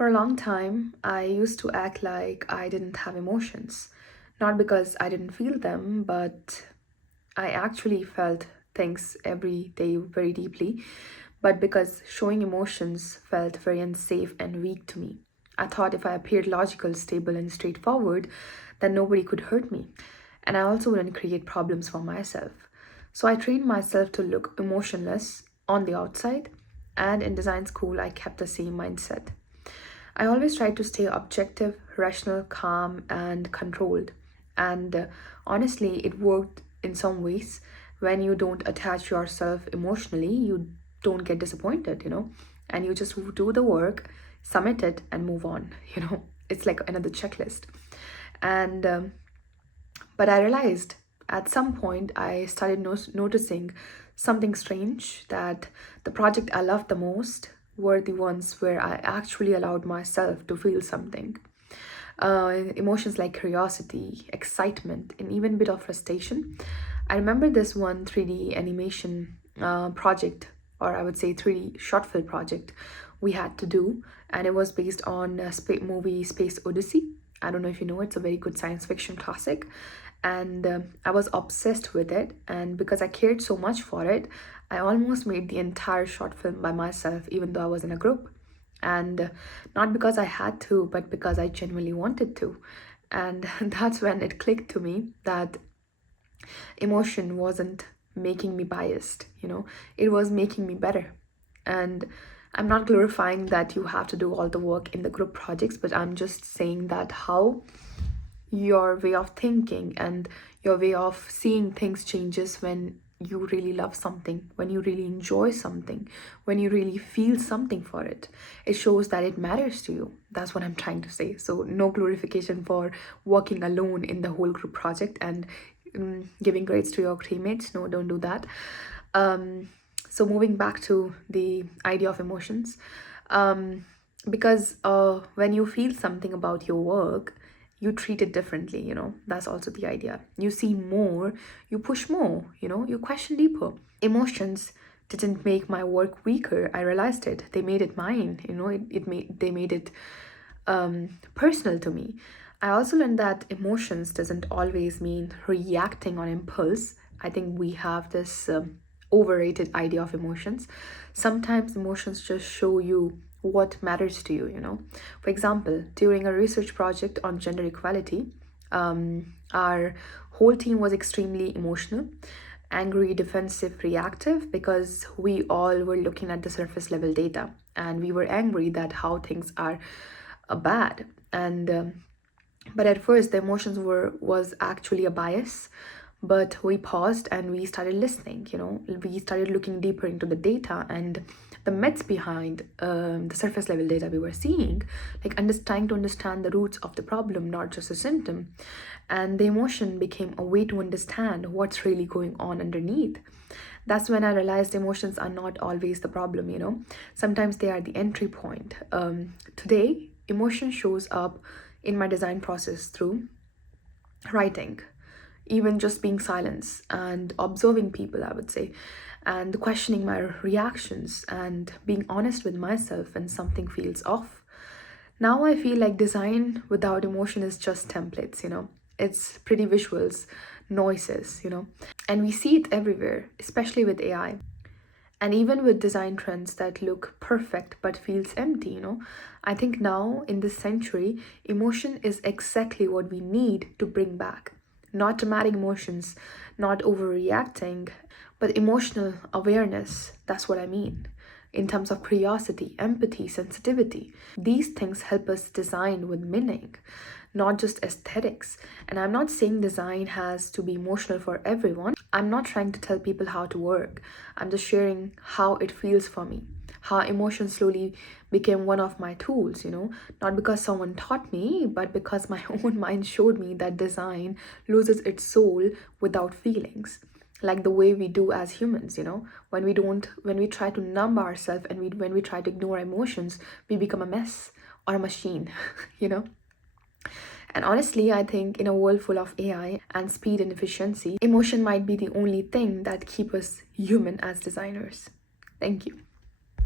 For a long time, I used to act like I didn't have emotions. Not because I didn't feel them, but I actually felt things every day very deeply, but because showing emotions felt very unsafe and weak to me. I thought if I appeared logical, stable, and straightforward, then nobody could hurt me. And I also wouldn't create problems for myself. So I trained myself to look emotionless on the outside, and in design school, I kept the same mindset. I always try to stay objective, rational, calm, and controlled. And honestly, it worked in some ways. When you don't attach yourself emotionally, you don't get disappointed, and you just do the work, submit it, and move on, It's like another checklist. And but I realized at some point I started noticing something strange, that the project I loved the most were the ones where I actually allowed myself to feel something. Emotions like curiosity, excitement, and even a bit of frustration. I remember this one 3D animation project, or I would say 3D short film project we had to do, and it was based on a movie Space Odyssey. I don't know if you know, it's a very good science fiction classic, and I was obsessed with it. And because I cared so much for it, I almost made the entire short film by myself, even though I was in a group. And not because I had to, but because I genuinely wanted to. And that's when it clicked to me that emotion wasn't making me biased, it was making me better. And I'm not glorifying that you have to do all the work in the group projects, but I'm just saying that how your way of thinking and your way of seeing things changes when you really love something, when you really enjoy something, when you really feel something for it. It shows that it matters to you. That's what I'm trying to say. So no glorification for working alone in the whole group project and giving grades to your teammates. No, don't do that. So moving back to the idea of emotions, because when you feel something about your work, you treat it differently, that's also the idea. You see more, you push more, you question deeper. Emotions didn't make my work weaker. I realized it. They made it mine, they made it personal to me. I also learned that emotions doesn't always mean reacting on impulse. I think we have this overrated idea of emotions. Sometimes emotions just show you what matters to you, For example, during a research project on gender equality, our whole team was extremely emotional, angry, defensive, reactive, because we all were looking at the surface level data and we were angry that how things are bad. And but at first the emotions was actually a bias, but we paused and we started listening. We started looking deeper into the data and the myths behind the surface level data we were seeing, like trying to understand the roots of the problem, not just a symptom. And the emotion became a way to understand what's really going on underneath. That's when I realized emotions are not always the problem. Sometimes they are the entry point. Today emotion shows up in my design process through writing, even just being silent and observing people, I would say, and questioning my reactions and being honest with myself when something feels off. Now I feel like design without emotion is just templates, it's pretty visuals, noises, and we see it everywhere, especially with AI. And even with design trends that look perfect but feels empty, I think now in this century, emotion is exactly what we need to bring back. Not dramatic emotions, not overreacting, but emotional awareness. That's what I mean. In terms of curiosity, empathy, sensitivity. These things help us design with meaning, not just aesthetics. And I'm not saying design has to be emotional for everyone. I'm not trying to tell people how to work. I'm just sharing how it feels for me, how emotion slowly became one of my tools, not because someone taught me, but because my own mind showed me that design loses its soul without feelings, like the way we do as humans. When we try to numb ourselves and when we try to ignore emotions, we become a mess or a machine. you know and honestly, I think in a world full of AI and speed and efficiency, emotion might be the only thing that keep us human as designers. Thank you.